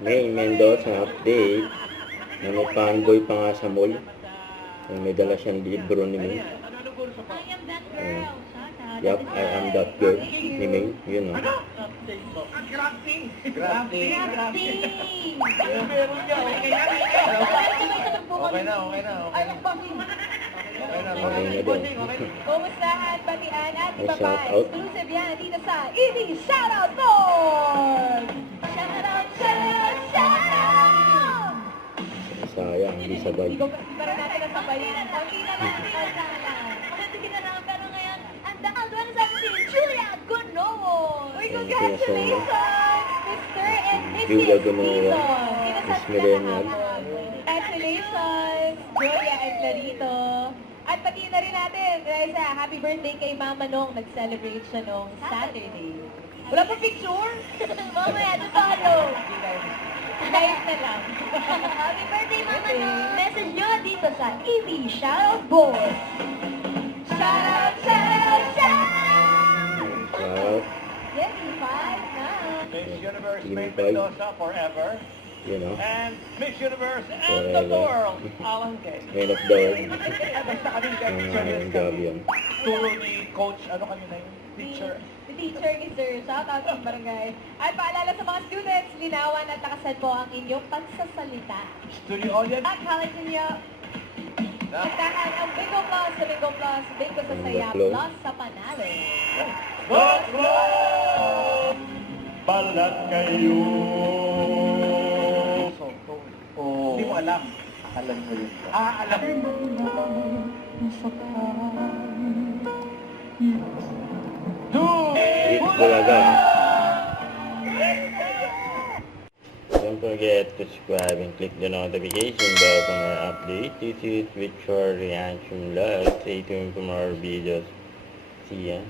May Mendoza update na may fanboy pa nga sa mall. May dala siyang libro ni May. I am that girl. Shout out. Yup, I am that girl ni May. Yun o. Crafting! Crafting. Okay na. Okay na daw. Kumustahan, batian at May iba pa. shoutout. Exclusive yan dito sa ED Shoutout Board! Shoutout! Sayang, hindi sabay. Hindi pa rin natin nasabayan. Konti na natin ang sala. Maganda na lang, pero ngayon, ang daan doon sa atin si Julia Gonowo. Uy, congratulations, Mr. and Mrs. Julia Gonowo, Dizon. Miss Kinasal sila Millennial. kahapon. Congratulations, Julia and Clarito. At pati na rin natin, guys, happy birthday kay Mama Nong. Nag-celebrate siya nung Saturday. Wala pa picture? Mamaya, to follow. Live na lang. Happy birthday, Mama Nong. Message nyo dito sa EV Shoutout Board. Shoutout! Wow. Yes, five na. Miss Universe Team May five. Mendoza forever. Yun o. And Miss Universe and the Forever. world, Alan Kay. Man of the world. Basta kami serious Grabe kami. yun. Turo ni Coach, ano kami na yun? Teacher. The teacher is sir. Shoutout sa barangay. At paalala sa mga students, linawan at takasan po ang inyong pagsasalita. Studio audience. At college ninyo, Pagtahan ang Bingo Plus sa Bingo Plus, Bingo sa Saya Bingo Plus. Plus sa Panalo. Go! Balat kayo. Oh. Hindi mo alam. Alam mo yun. Alam. Hit talaga. Don't forget to subscribe and click the notification bell for more updates. This is with short reaction vlog. Stay tuned for more videos. See ya.